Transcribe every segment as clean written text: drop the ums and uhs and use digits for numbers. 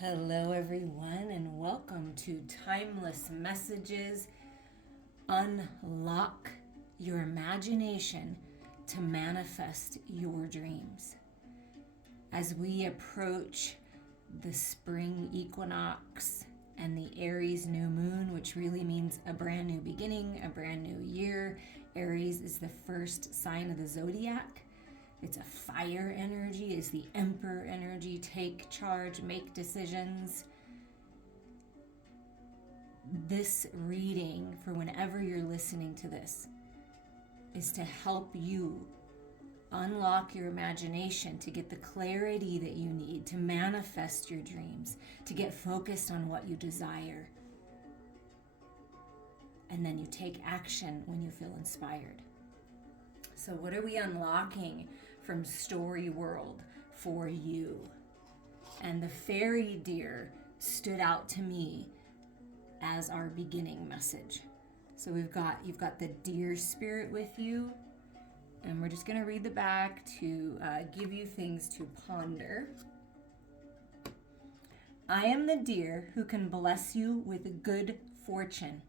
Hello, everyone, and welcome to Timeless Messages. Unlock your imagination to manifest your dreams. As we approach the spring equinox and the Aries new moon, which really means a brand new beginning, a brand new year, Aries is the first sign of the zodiac. It's a fire energy, it's the emperor energy, take charge, make decisions. This reading, for whenever you're listening to this, is to help you unlock your imagination to get the clarity that you need to manifest your dreams, to get focused on what you desire. And then you take action when you feel inspired. So what are we unlocking from Story World for you? And the fairy deer stood out to me as our beginning message. So you've got the deer spirit with you, and we're just going to read the back to give you things to ponder. I am the deer who can bless you with good fortune.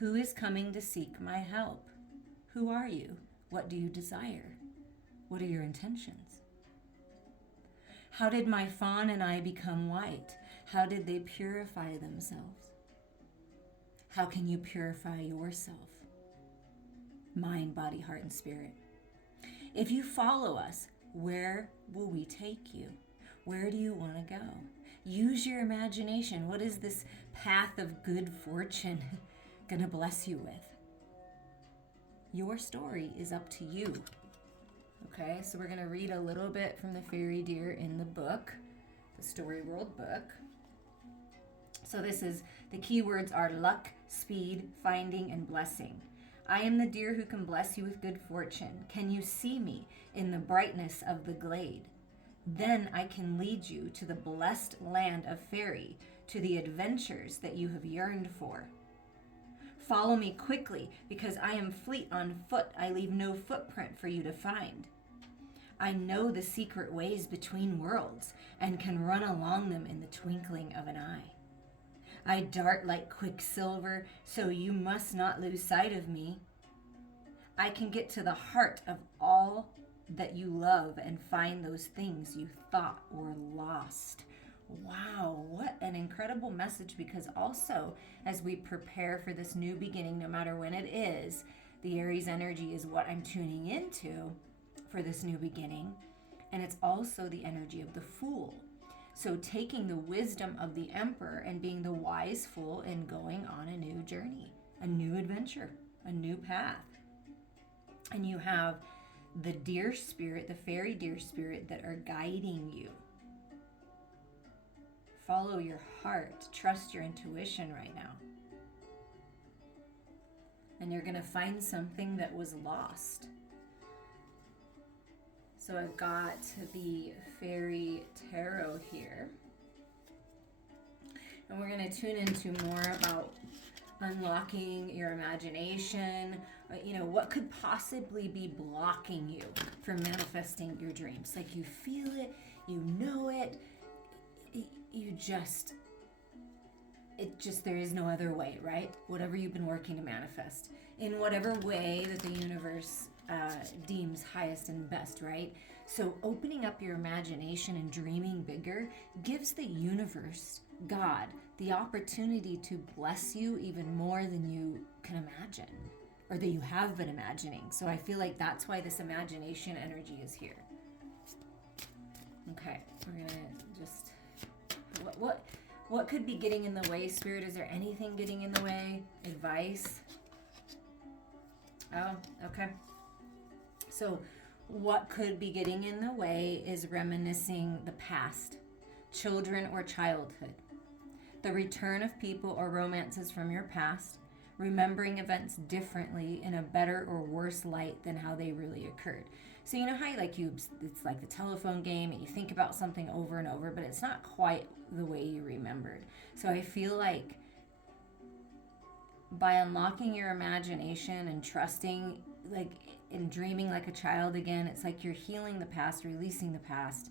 Who is coming to seek my help? Who are you? What do you desire? What are your intentions? How did my fawn and I become white? How did they purify themselves? How can you purify yourself? Mind, body, heart, and spirit. If you follow us, where will we take you? Where do you want to go? Use your imagination. What is this path of good fortune going to bless you with? Your story is up to you. Okay, so we're going to read a little bit from the fairy deer in the book, the Story World book. So the keywords are luck, speed, finding, and blessing. I am the deer who can bless you with good fortune. Can you see me in the brightness of the glade? Then I can lead you to the blessed land of fairy, to the adventures that you have yearned for. Follow me quickly, because I am fleet on foot. I leave no footprint for you to find. I know the secret ways between worlds and can run along them in the twinkling of an eye. I dart like quicksilver, so you must not lose sight of me. I can get to the heart of all that you love and find those things you thought were lost. Wow, what an incredible message, because also as we prepare for this new beginning, no matter when it is, the Aries energy is what I'm tuning into for this new beginning. And it's also the energy of the Fool. So taking the wisdom of the Emperor and being the wise fool and going on a new journey, a new adventure, a new path. And you have the deer spirit, the fairy deer spirit that are guiding you. Follow your heart. Trust your intuition right now. And you're going to find something that was lost. So I've got the Fairy Tarot here. And we're going to tune into more about unlocking your imagination. What could possibly be blocking you from manifesting your dreams? Like you feel it, you know it, there is no other way, right? Whatever you've been working to manifest in whatever way that the universe deems highest and best, right? So opening up your imagination and dreaming bigger gives the universe, God, the opportunity to bless you even more than you can imagine, or that you have been imagining. So I feel like that's why this imagination energy is here. Okay, we're gonna just what could be getting in the way, Spirit? Is there anything getting in the way? Advice? Oh, okay. So what could be getting in the way is reminiscing the past, children or childhood, the return of people or romances from your past, remembering events differently in a better or worse light than how they really occurred. So you know how it's like the telephone game and you think about something over and over, but it's not quite the way you remembered. So I feel like by unlocking your imagination and trusting, like, and dreaming like a child again, it's like you're healing the past, releasing the past,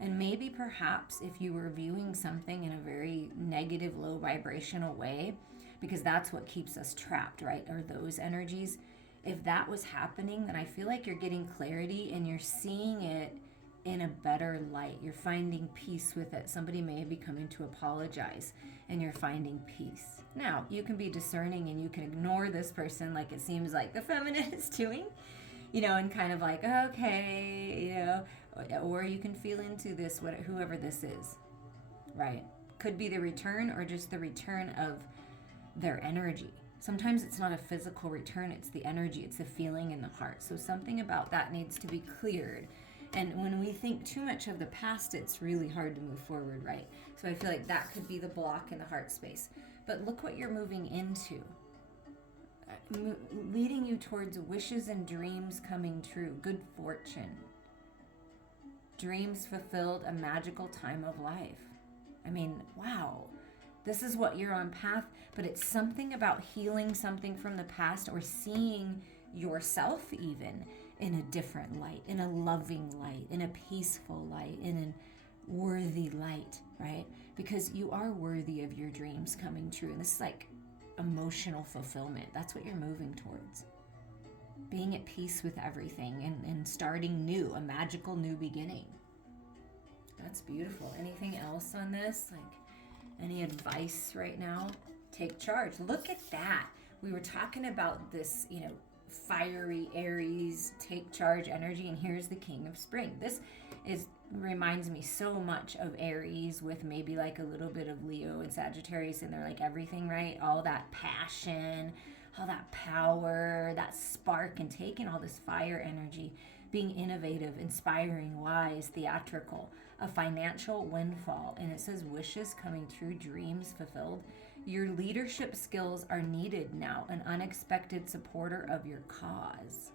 And maybe perhaps if you were viewing something in a very negative, low vibrational way, because that's what keeps us trapped, right? Are those energies. If that was happening, then I feel like you're getting clarity and you're seeing it in a better light. You're finding peace with it. Somebody may be coming to apologize and you're finding peace. Now, you can be discerning and you can ignore this person like it seems like the feminine is doing, and kind of like, okay, or you can feel into this, whoever this is, right? Could be the return or just the return of their energy. Sometimes it's not a physical return, it's the energy, it's the feeling in the heart. So something about that needs to be cleared. And when we think too much of the past, it's really hard to move forward, right? So I feel like that could be the block in the heart space. But look what you're moving into. Leading you towards wishes and dreams coming true, good fortune. Dreams fulfilled, a magical time of life. I mean, wow. This is what you're on path, but it's something about healing something from the past or seeing yourself even in a different light, in a loving light, in a peaceful light, in a worthy light, right? Because you are worthy of your dreams coming true. And this is like emotional fulfillment. That's what you're moving towards. Being at peace with everything and starting new, a magical new beginning. That's beautiful. Anything else on this? Like any advice right now? Take charge. Look at that. We were talking about this, fiery Aries, take charge energy, and here's the King of Spring. This reminds me so much of Aries with maybe like a little bit of Leo and Sagittarius, and they're like everything, right? All that passion, all that power, that spark, and taking all this fire energy, being innovative, inspiring, wise, theatrical, a financial windfall. And it says wishes coming true, dreams fulfilled. Your leadership skills are needed now, an unexpected supporter of your cause.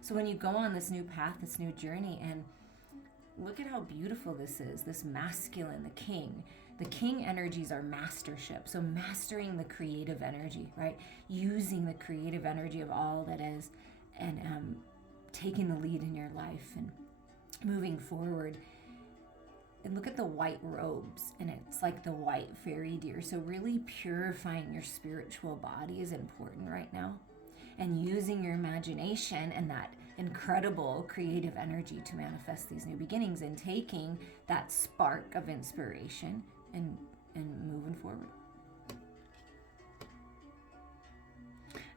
So when you go on this new path, this new journey, and look at how beautiful this is, this masculine, the king. The king energies are mastership. So mastering the creative energy, right? Using the creative energy of all that is, and taking the lead in your life and moving forward. And look at the white robes, and it's like the white fairy deer. So really purifying your spiritual body is important right now. And using your imagination and that incredible creative energy to manifest these new beginnings, and taking that spark of inspiration and moving forward.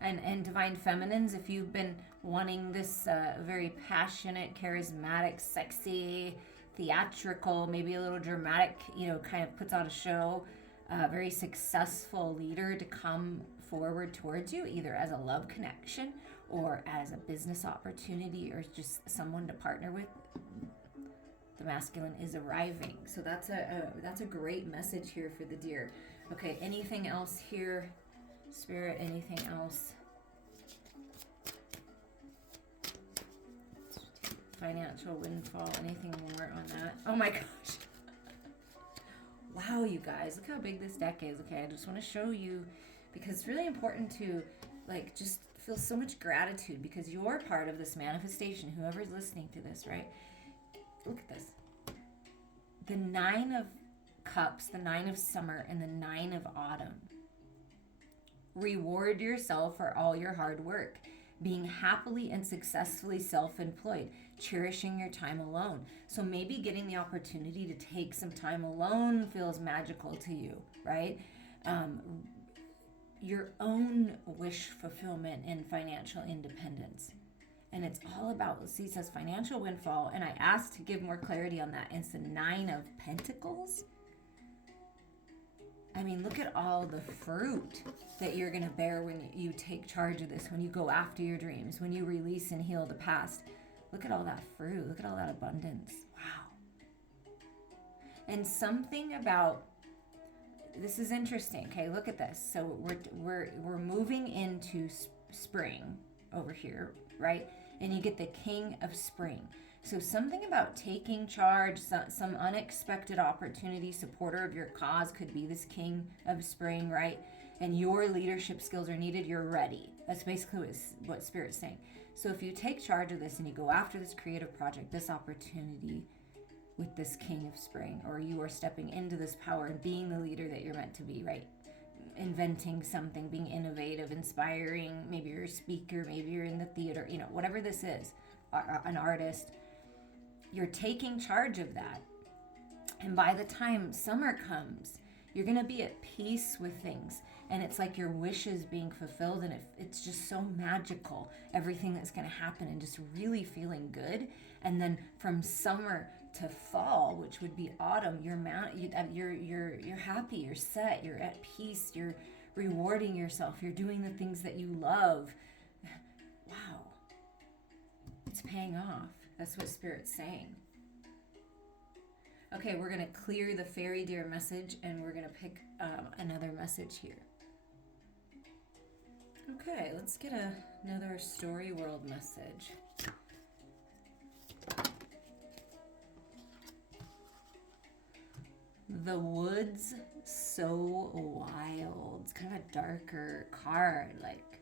And divine feminines, if you've been wanting this very passionate, charismatic, sexy, theatrical, maybe a little dramatic, kind of puts on a show, very successful leader to come forward towards you, either as a love connection or as a business opportunity or just someone to partner with, the masculine is arriving. So that's a great message here for the deer. Okay, anything else here, Spirit? Anything else? Financial windfall, anything more on that? Oh my gosh. Wow, you guys, look how big this deck is. Okay, I just want to show you, because it's really important to just feel so much gratitude, because you're part of this manifestation, whoever's listening to this, right? Look at this. The 9 of Cups, the 9 of Summer, and the 9 of Autumn. Reward yourself for all your hard work. Being happily and successfully self-employed, cherishing your time alone. So maybe getting the opportunity to take some time alone feels magical to you, right? Your own wish fulfillment and financial independence. And it's all about, see, it says financial windfall, and I asked to give more clarity on that. It's the 9 of Pentacles. I mean, look at all the fruit that you're going to bear when you take charge of this, when you go after your dreams, when you release and heal the past. Look at all that fruit. Look at all that abundance. Wow. And something about, this is interesting. Okay, look at this. So we're moving into spring over here, right? And you get the King of Spring. So something about taking charge, some unexpected opportunity, supporter of your cause could be this King of Spring, right? And your leadership skills are needed. You're ready. That's basically what Spirit's saying. So if you take charge of this and you go after this creative project, this opportunity, this king of spring, or you are stepping into this power and being the leader that you're meant to be, right? Inventing something, being innovative, inspiring. Maybe you're a speaker, maybe you're in the theater, whatever this is, an artist. You're taking charge of that. And by the time summer comes, you're going to be at peace with things. And it's like your wishes being fulfilled. And it's just so magical, everything that's going to happen, and just really feeling good. And then from summer to fall, which would be autumn, you're happy, you're set, you're at peace, you're rewarding yourself, you're doing the things that you love. Wow. It's paying off. That's what Spirit's saying. Okay, we're going to clear the fairy deer message, and we're going to pick another message here. Okay, let's get another Story World message. The woods so wild. It's kind of a darker card, like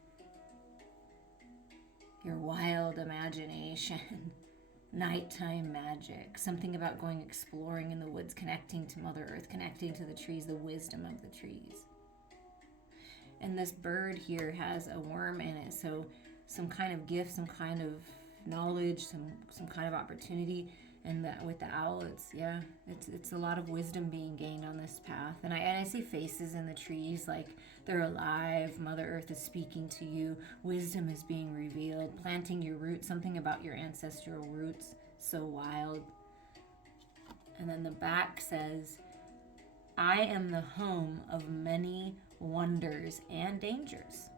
your wild imagination. Nighttime magic, something about going exploring in the woods, connecting to Mother Earth, connecting to the trees, the wisdom of the trees. And this bird here has a worm in it, so some kind of gift, some kind of knowledge, some kind of opportunity. And that with the owl, it's a lot of wisdom being gained on this path. And I see faces in the trees, like they're alive. Mother Earth is speaking to you. Wisdom is being revealed. Planting your roots, something about your ancestral roots, so wild. And then the back says, I am the home of many wonders and dangers.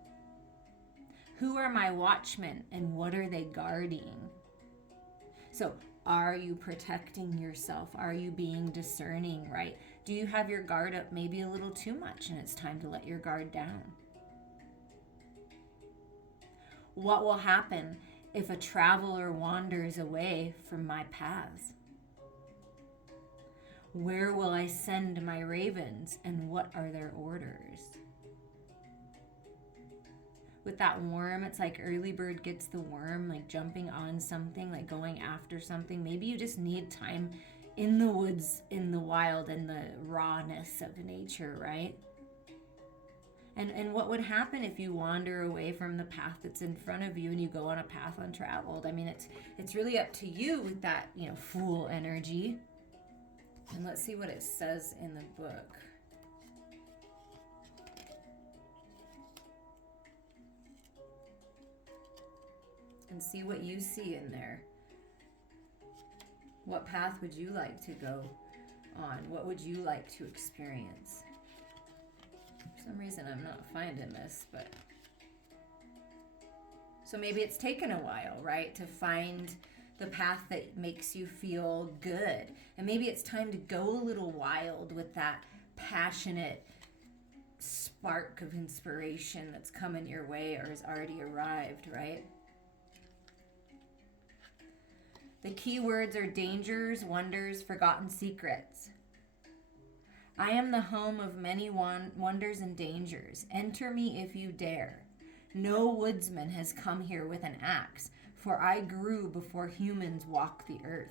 Who are my watchmen, and what are they guarding? So, are you protecting yourself? Are you being discerning, right? Do you have your guard up maybe a little too much, and it's time to let your guard down? What will happen if a traveler wanders away from my paths? Where will I send my ravens, and what are their orders? With that worm, it's like early bird gets the worm, like jumping on something, like going after something. Maybe you just need time in the woods, in the wild, and the rawness of nature, right? And what would happen if you wander away from the path that's in front of you and you go on a path untraveled? I mean, it's really up to you with that, fool energy. And let's see what it says in the book. And see what you see in there. What path would you like to go on? What would you like to experience? For some reason, I'm not finding this, but... So maybe it's taken a while, right, to find the path that makes you feel good. And maybe it's time to go a little wild with that passionate spark of inspiration that's coming your way or has already arrived, right? The key words are dangers, wonders, forgotten secrets. I am the home of many wonders and dangers. Enter me if you dare. No woodsman has come here with an axe, for I grew before humans walked the earth.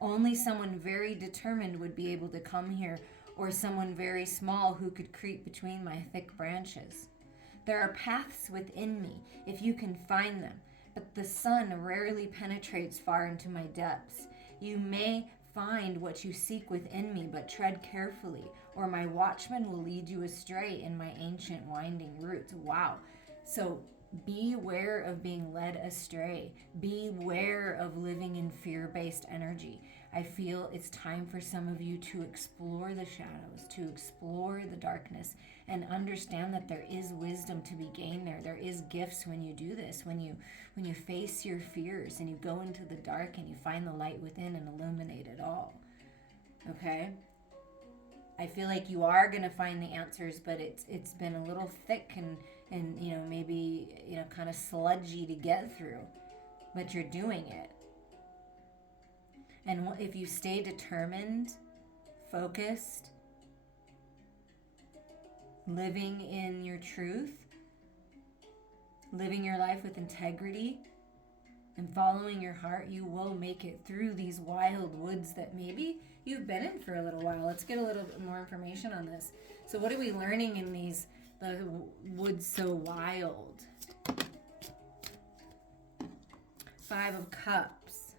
Only someone very determined would be able to come here, or someone very small who could creep between my thick branches. There are paths within me, if you can find them, but the sun rarely penetrates far into my depths. You may find what you seek within me, but tread carefully, or my watchman will lead you astray in my ancient winding roots. Wow. So beware of being led astray. Beware of living in fear-based energy. I feel it's time for some of you to explore the shadows, to explore the darkness, and understand that there is wisdom to be gained there. There is gifts when you do this, when you face your fears and you go into the dark and you find the light within and illuminate it all. Okay? I feel like you are going to find the answers, but it's been a little thick and maybe kind of sludgy to get through, but you're doing it. And if you stay determined, focused, living in your truth, living your life with integrity, And following your heart, you will make it through these wild woods that maybe you've been in for a little while. Let's get a little bit more information on this. So what are we learning in the woods so wild? Five of Cups.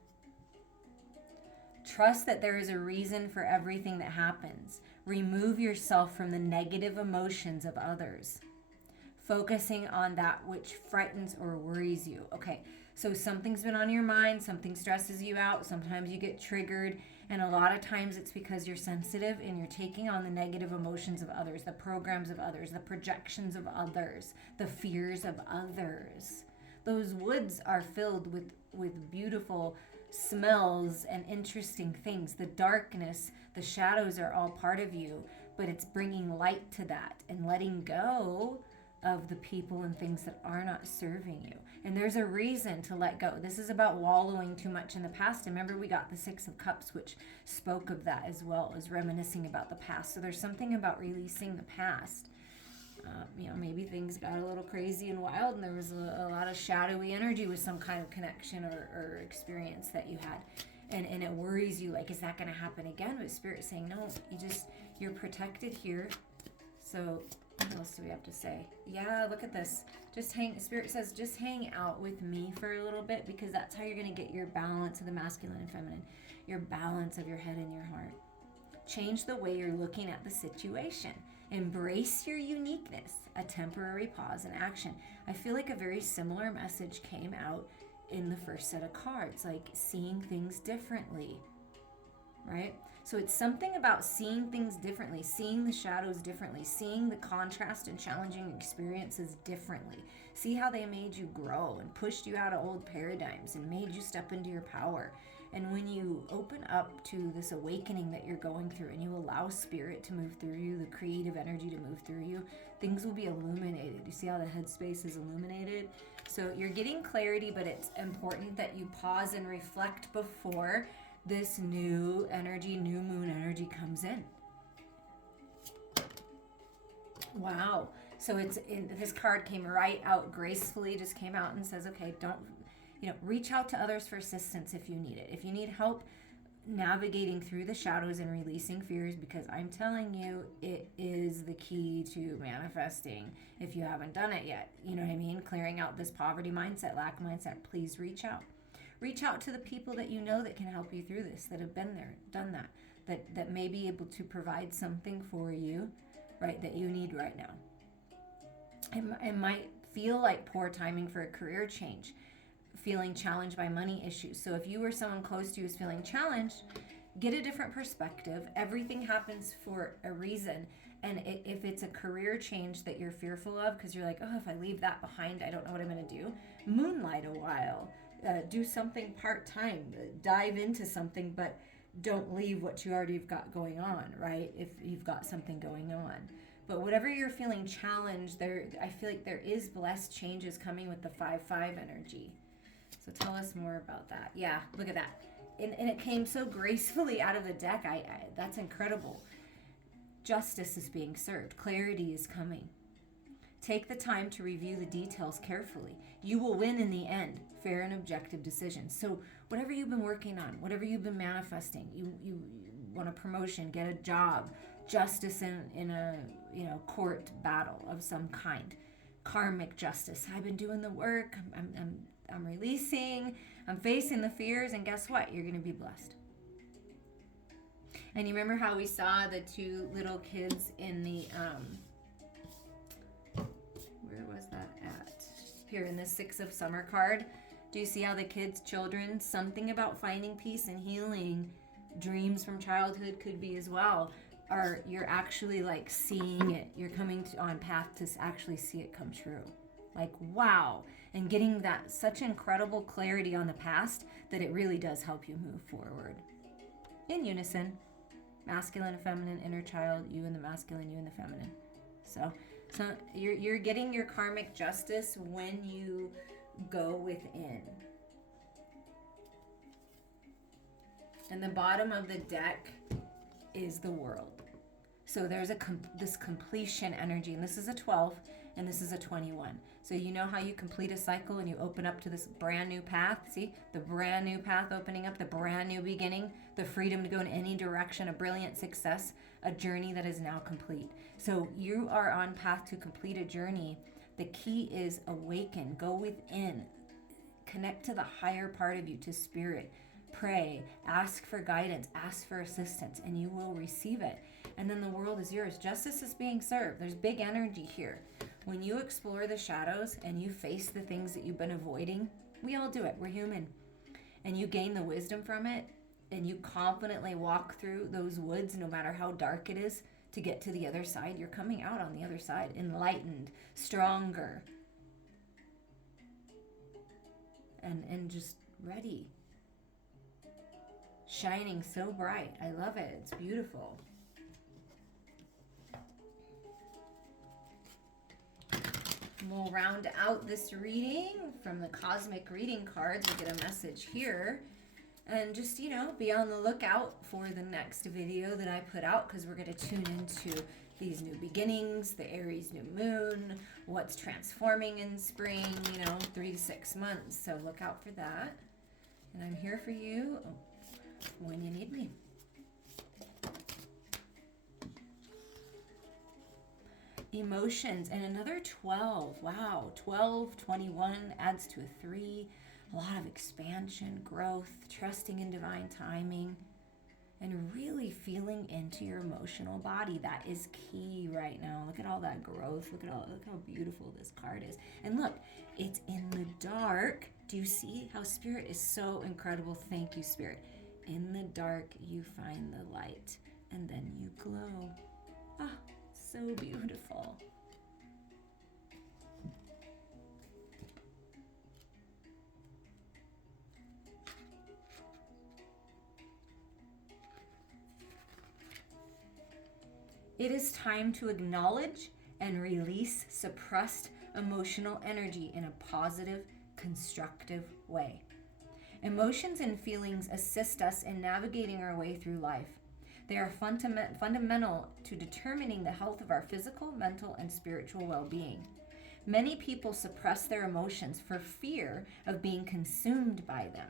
Trust that there is a reason for everything that happens. Remove yourself from the negative emotions of others, focusing on that which frightens or worries you. Okay, so something's been on your mind, something stresses you out, sometimes you get triggered, and a lot of times it's because you're sensitive and you're taking on the negative emotions of others, the programs of others, the projections of others, the fears of others. Those woods are filled with beautiful smells and interesting things. The darkness, the shadows are all part of you, but it's bringing light to that and letting go of the people and things that are not serving you. And there's a reason to let go. This is about wallowing too much in the past. And remember, we got the Six of Cups, which spoke of that as well, as reminiscing about the past. So there's something about releasing the past. Maybe things got a little crazy and wild, and there was a lot of shadowy energy with some kind of connection or experience that you had. And it worries you, like, is that going to happen again? But Spirit's saying, no, you're protected here. So what else do we have to say? Yeah, look at this. Spirit says, just hang out with me for a little bit, because that's how you're going to get your balance of the masculine and feminine, your balance of your head and your heart. Change the way you're looking at the situation. Embrace your uniqueness, a temporary pause in action. I feel like a very similar message came out in the first set of cards, like seeing things differently, right? So it's something about seeing things differently, seeing the shadows differently, seeing the contrast and challenging experiences differently. See how they made you grow and pushed you out of old paradigms and made you step into your power. And when you open up to this awakening that you're going through and you allow Spirit to move through you, the creative energy to move through you, things will be illuminated. You see how the headspace is illuminated? So you're getting clarity, but it's important that you pause and reflect before this new energy, new moon energy comes in. Wow. So this card came right out gracefully, just came out and says, okay, don't, reach out to others for assistance if you need it. If you need help navigating through the shadows and releasing fears, because I'm telling you, it is the key to manifesting if you haven't done it yet. You know what I mean? Clearing out this poverty mindset, lack mindset, please reach out. Reach out to the people that you know that can help you through this, that have been there, done that may be able to provide something for you, right, that you need right now. It might feel like poor timing for a career change, feeling challenged by money issues. So if you or someone close to you is feeling challenged, get a different perspective. Everything happens for a reason. And if it's a career change that you're fearful of, because you're like, oh, if I leave that behind, I don't know what I'm going to do, moonlight a while. Do something part-time. Dive into something, but don't leave what you already have got going on, right? If you've got something going on. But whatever you're feeling challenged, I feel like there is blessed changes coming with the 5-5 energy. So tell us more about that. Yeah, look at that. And it came so gracefully out of the deck. That's incredible. Justice is being served. Clarity is coming. Take the time to review the details carefully. You will win in the end. Fair and objective decisions. So whatever you've been working on, whatever you've been manifesting, you want a promotion, get a job, justice in a court battle of some kind, karmic justice. I've been doing the work. I'm releasing. I'm facing the fears, and guess what? You're going to be blessed. And you remember how we saw the two little kids in the where was that at? Here in the 6 of Summer card. Do you see how the children, something about finding peace and healing, dreams from childhood could be as well, or you're actually like seeing it. You're coming on path to actually see it come true. Like, wow. And getting that such incredible clarity on the past that it really does help you move forward. In unison. Masculine and feminine, inner child, you and the masculine, you and the feminine. So you're getting your karmic justice when you go within. And the bottom of the deck is the world. So there's this completion energy, and this is a 12, and this is a 21. So you know how you complete a cycle and you open up to this brand new path? See, the brand new path opening up, the brand new beginning, the freedom to go in any direction, a brilliant success, a journey that is now complete. So you are on path to complete a journey. The key is awaken, go within, connect to the higher part of you, to spirit. Pray, ask for guidance, ask for assistance, and you will receive it. And then the world is yours. Justice is being served. There's big energy here. When you explore the shadows and you face the things that you've been avoiding, we all do it. We're human. And you gain the wisdom from it, and you confidently walk through those woods, no matter how dark it is, to get to the other side. You're coming out on the other side, enlightened, stronger, and just ready. Shining so bright. I love it. It's beautiful. We'll round out this reading from the cosmic reading cards. We'll get a message here. And just, be on the lookout for the next video that I put out, because we're going to tune into these new beginnings, the Aries new moon, what's transforming in spring, 3 to 6 months. So look out for that. And I'm here for you when you need me. Emotions, and another 12. Wow, 12, 21 adds to a 3. A lot of expansion, growth, trusting in divine timing, and really feeling into your emotional body. That is key right now. Look at all that growth. Look how beautiful this card is. And look, it's in the dark. Do you see how Spirit is so incredible? Thank you, Spirit. In the dark, you find the light, and then you glow. Ah, so beautiful. It is time to acknowledge and release suppressed emotional energy in a positive, constructive way. Emotions and feelings assist us in navigating our way through life. They are fundamental to determining the health of our physical, mental, and spiritual well-being. Many people suppress their emotions for fear of being consumed by them.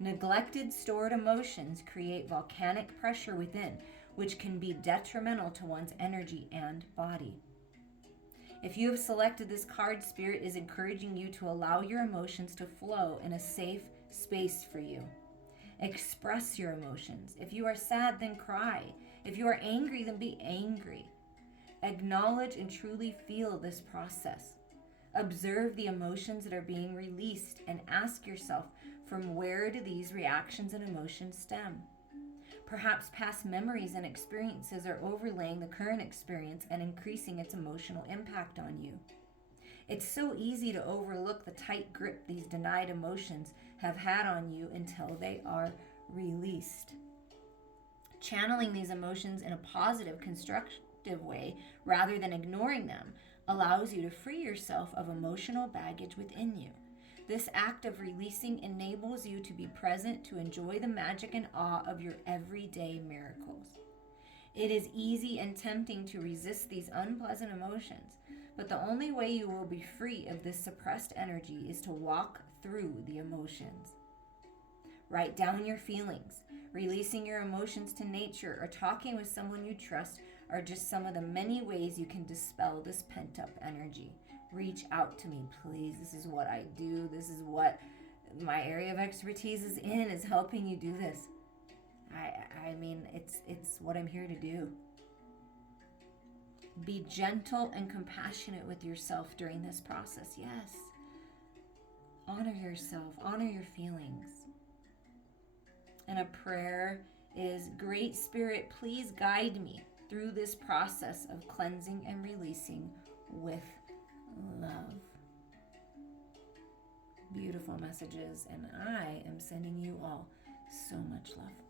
Neglected, stored emotions create volcanic pressure within, which can be detrimental to one's energy and body. If you have selected this card, Spirit is encouraging you to allow your emotions to flow in a safe space for you. Express your emotions. If you are sad, then cry. If you are angry, then be angry. Acknowledge and truly feel this process. Observe the emotions that are being released and ask yourself, from where do these reactions and emotions stem? Perhaps past memories and experiences are overlaying the current experience and increasing its emotional impact on you. It's so easy to overlook the tight grip these denied emotions have had on you until they are released. Channeling these emotions in a positive, constructive way rather than ignoring them allows you to free yourself of emotional baggage within you. This act of releasing enables you to be present, to enjoy the magic and awe of your everyday miracles. It is easy and tempting to resist these unpleasant emotions, but the only way you will be free of this suppressed energy is to walk through the emotions. Write down your feelings. Releasing your emotions to nature or talking with someone you trust are just some of the many ways you can dispel this pent-up energy. Reach out to me, please. This is what I do. This is what my area of expertise is in, is helping you do this. I mean, it's what I'm here to do. Be gentle and compassionate with yourself during this process. Yes. Honor yourself. Honor your feelings. And a prayer is, Great Spirit, please guide me through this process of cleansing and releasing with love. Beautiful messages, and I am sending you all so much love.